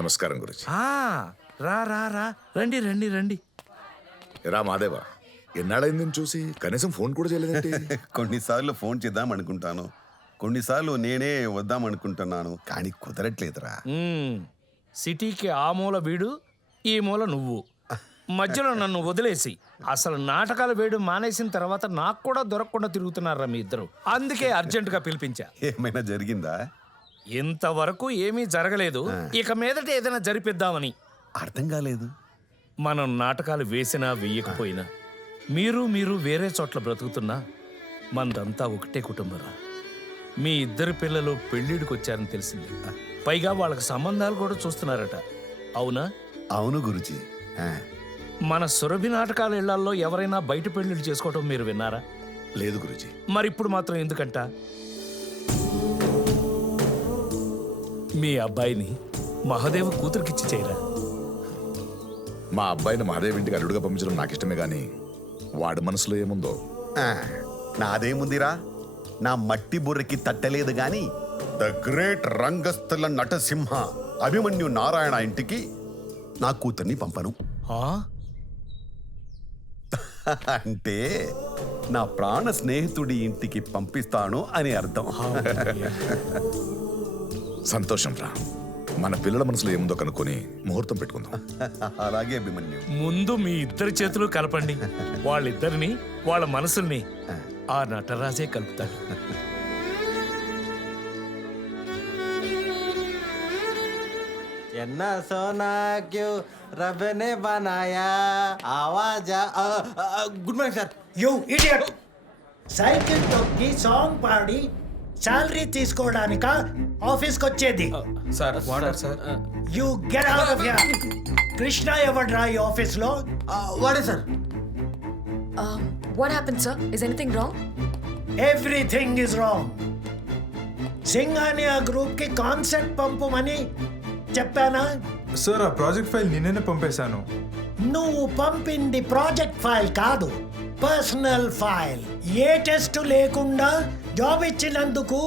నమస్కారం గురుజీ. రా రా రా రండి రండి రండి. రా మాదేవా, ఎన్నాడైంది చూసి కనీసం ఫోన్ కూడా చేయలేదంటే. కొన్నిసార్లు ఫోన్ చేద్దాం అనుకుంటాను, కొన్నిసార్లు నేనే వద్దాం అనుకుంటున్నాను, కానీ కుదరట్లేదురా. సిటీకి ఆ మూల వీడు, ఈ మూల నువ్వు, మధ్యలో నన్ను వదిలేసి అసలు నాటకాలు వేయడం మానేసిన తర్వాత నాకు కూడా దొరకకుండా తిరుగుతున్నారా మీ ఇద్దరు. అందుకే అర్జెంటుగా పిలిపించా. ఏమైనా జరిగిందా? ఇంతవరకు ఏమీ జరగలేదు, ఇక మీదట ఏదైనా జరిపిద్దామని. అర్థం కాలేదు. మనం నాటకాలు వేసినా వెయ్యకపోయినా మీరు వేరే చోట్ల బ్రతుకుతున్నా మనదంతా ఒకటే కుటుంబరా. మీ ఇద్దరు పిల్లలు పెళ్ళిడికి వచ్చారని తెలిసింది, పైగా వాళ్ళకి సంబంధాలు కూడా చూస్తున్నారట. అవునా? అవును గురుజీ. మన సురభి నాటకాల ఇళ్లలో ఎవరైనా బయట పెళ్లిళ్ళు చేసుకోవటం మీరు విన్నారా? లేదు గురుజీ. మరి ఇప్పుడు మాత్రం ఎందుకంట? మీ అబ్బాయిని మహాదేవ్ కూతురికిచ్చి చేయరా. మా అబ్బాయిని మహాదేవ్ ఇంటికి అల్లుడుగా పంపించడం నాకు ఇష్టమే, గాని వాడి మనసులో ఏముందో. నాదేముందిరా, నా మట్టి బుర్రకి తట్టలేదు గాని ద గ్రేట్ రంగస్థల నటసింహ అభిమన్యు నారాయణ ఇంటికి నా కూతుర్ని పంపను. అంటే నా ప్రాణ స్నేహితుడి ఇంటికి పంపిస్తాను అని అర్థం. సంతోషం రా, మన పిల్లల మనసులో ఏముందో కనుక్కొని ముహూర్తం పెట్టుకుందాం. అలాగే అభిమన్యు. ముందు మీ ఇద్దరి చేతులు కలపండి, వాళ్ళిద్దరిని వాళ్ళ మనసుల్ని ఆ నటరాజే కలుపుతాడు. ఎన్నా సోనా క్యూ రబ్ నే బనాయా ఆవాజా. Good morning sir. You idiot! Cycle తొక్కి సాంగ్ పాడి సాలరీ తీసుకోవడానిక ఆఫీస్కి వచ్చేది? Sir water sir. You get out of here. Krishna ఎవడ్రా ఈ ఆఫీస్లో? వాడే sir. What happened, sir? Is anything wrong? Everything is wrong. Singhania group కి కాన్సెప్ట్ పంపమని చెప్పానా? సార్, ఆ ప్రాజెక్ట్ ఫైల్ నిన్నే పంపేశాను. నువ్వు పంపింది ప్రాజెక్ట్ ఫైల్ కాదు, పర్సనల్ ఫైల్. ఏ టెస్ట్ లేకుండా జాబ్ ఇచ్చినందుకు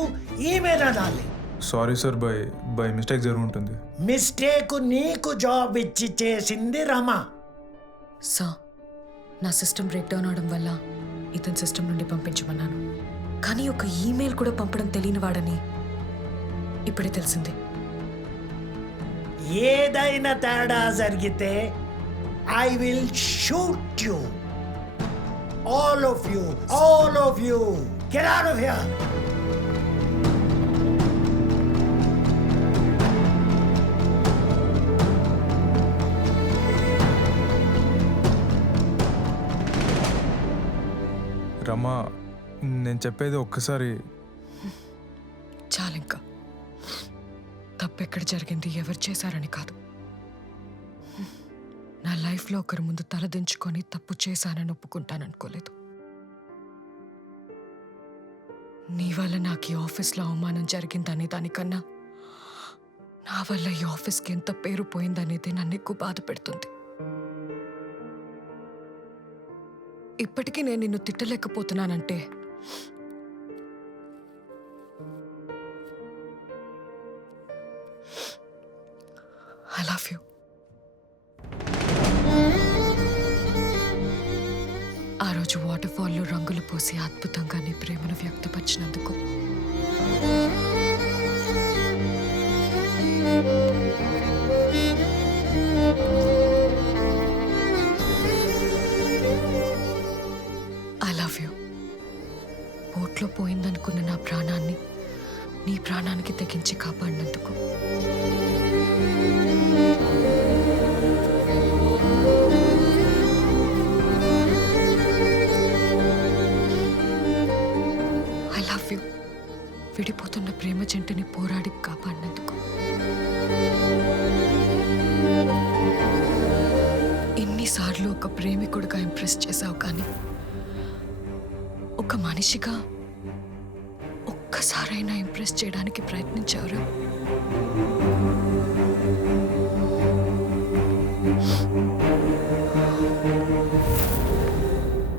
ఈమెయిల్ అనాలి. సారీ సార్, బై మిస్టేక్ జరుగుంటుంది. మిస్టేక్ నీకు జాబ్ ఇచ్చి చేసింది రమ. సార్, నా సిస్టమ్ బ్రేక్ డౌన్ అవడం వల్ల ఇతని సిస్టమ్ నుండి పంపించమన్నాను, కానీ ఒక ఈమెయిల్ కూడా పంపడం తెలియని వాడని ఇప్పుడే తెలిసింది. ఏదైనా తేడా జరిగితే I will shoot you, all of you, all of you. Get out of here. Rama, నేను చెప్పేది ఒక్కసారి. చాలింకా. తప్పెక్కడ జరిగింది, ఎవరు చేశారని కాదు. నా లైఫ్లో ఒకరి ముందు తలదించుకొని తప్పు చేశానని ఒప్పుకుంటాననుకోలేదు. నీ వల్ల నాకు ఈ ఆఫీస్లో అవమానం జరిగిందనే దానికన్నా నా వల్ల ఈ ఆఫీస్కి ఎంత పేరు పోయిందనేది నన్ను ఎక్కువ బాధ పెడుతుంది. ఇప్పటికీ నేను నిన్ను తిట్టలేకపోతున్నానంటే I love you. ఆ రోజు వాటర్ ఫాల్లో రంగులు పోసి అద్భుతంగా నీ ప్రేమను వ్యక్తపరిచినందుకు I love you. బోట్లో పోయిందనుకున్న నా ప్రాణాన్ని నీ ప్రాణానికి తెగించి కాపాడినందుకు I love you. విడిపోతున్న ప్రేమ జంటని పోరాడి కాపాడినందుకు. ఇన్నిసార్లు ఒక ప్రేమికుడిగా ఇంప్రెస్ చేశావు, కానీ ఒక మనిషిగా ఒక్కసారైనా ఇంప్రెస్ చేయడానికి ప్రయత్నించావురా?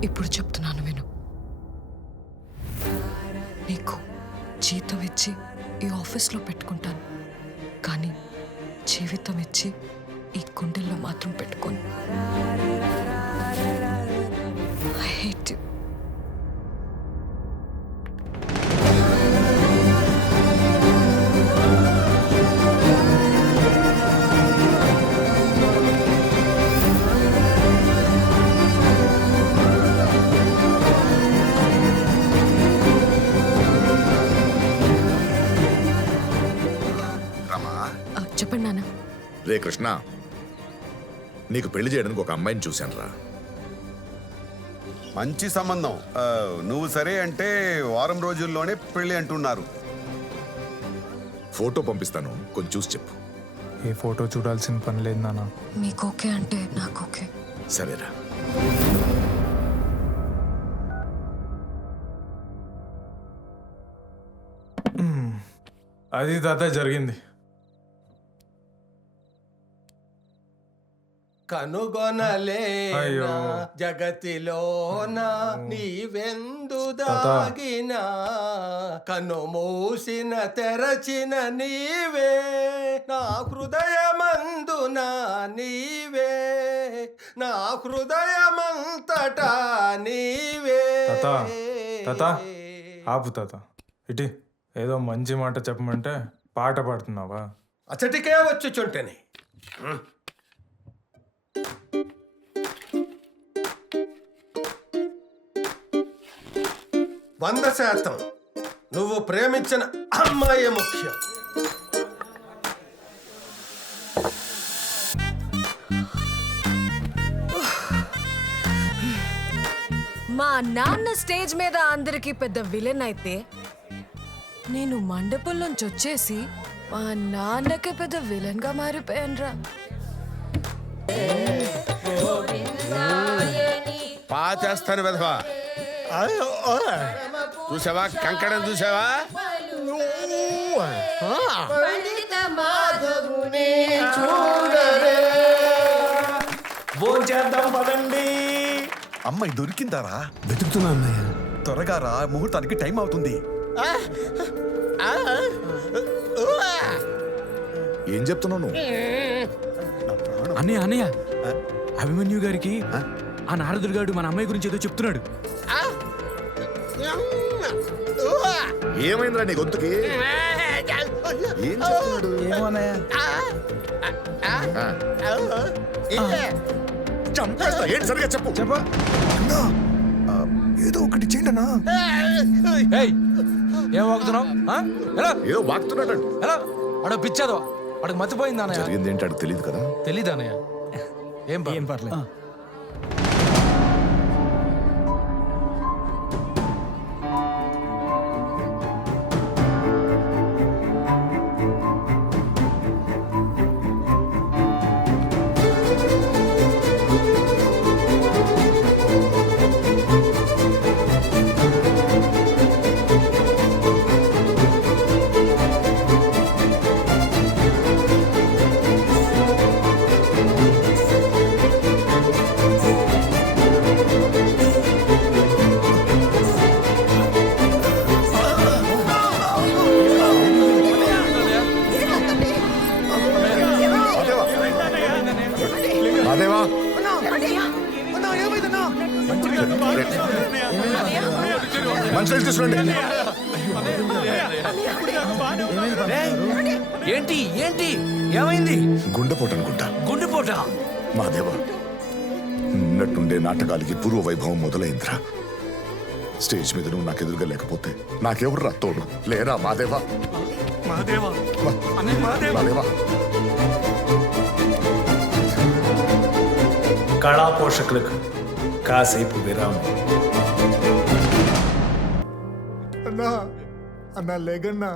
ఇప్పుడు చెప్తున్నాను విను. నీకు జీతం ఇచ్చి ఈ ఆఫీస్లో పెట్టుకుంటాను, కానీ జీవితం ఇచ్చి ఈ గుండెల్లో మాత్రం పెట్టుకోను. I hate you. రమా, చెప్పండి నాన్న. రే కృష్ణ, నీకు పెళ్లి చేయడానికి ఒక అమ్మాయిని చూశాను రా. మంచి సంబంధం. నువ్వు సరే అంటే వారం రోజుల్లోనే పెళ్లి అంటున్నారు. ఫోటో పంపిస్తాను, కొంచెం చూసి చెప్పు. ఏ ఫోటో చూడాల్సిన పని లేదు నాన్న. మీకు ఓకే అంటే నాకు ఓకే. సరేరా. అది తాత జరిగింది. కనుగొనలేనా అయ్యో. జగతిలోన నీవెందు దాగినా, కను మూసిన తెరచిన నీవే, నా హృదయమందున నీవే, నా హృదయమంతటా నీవే. తాత ఆపు తాత. ఇటీ ఏదో మంచి మాట చెప్పమంటే పాట పాడుతున్నావా? అచటికే వచ్చుచుంటేనే. వంద శాతం నువ్వు ప్రేమించిన అమ్మాయి ముఖ్యం. మా నాన్న స్టేజ్ మీద అందరికి పెద్ద విలన్ అయితే, నేను మండపం నుంచి వచ్చేసి మా నాన్నకి పెద్ద విలన్ గా మారిపోయానురా. చేస్తాను వెధవా. చూసావా కంకణం చూసావా? భోంచేద్దాం పదండి. అమ్మాయి దొరికిందారా? వెతుకుతున్నా అన్నయ్య. త్వరగా రా, ముహూర్తానికి టైం అవుతుంది. ఏం చెప్తున్నావు నువ్వు? అన్నయ్య అన్నయ్య, అభిమన్యు గారికి ఆ నారదుడు గారు మన అమ్మాయి గురించి ఏదో చెప్తున్నాడు. ఏమైందిరా నీ గొంతుకి? ఏం చెప్తున్నాడు? చంపేస్తా. ఏంటి సరిగా చెప్పు. ఏదో ఒకటి చేయండి అన్నా. ఏయ్, ఏం వాగుతున్నావు? ఏదో వాగుతున్నాడు. ఎలా అడో పిచ్చాదో, అడుగు మర్చిపోయింది అన్నయ్య. జరిగింది ఏంటి అడిగి తెలియదు కదా. తెలీదు అన్నయ్య. ఏం పర్లేదు. మాదేవా, మంచి తీసుకురండి. ఏంటి ఏంటి ఏమైంది? గుండెపోటు అనుకుంటా. గుండెపోట? మాదేవా, నిన్నట్టుండే నాటకాలకి పూర్వ వైభవం మొదలైందిరా. స్టేజ్ మీద నువ్వు నాకెదురుగా లేకపోతే నాకెవరు రా తోడు? లేరా మాదేవా? మాదేవా, కళా పోషకులకు కాసేపు విరామం. అన్నా అన్నా లేగన్నా.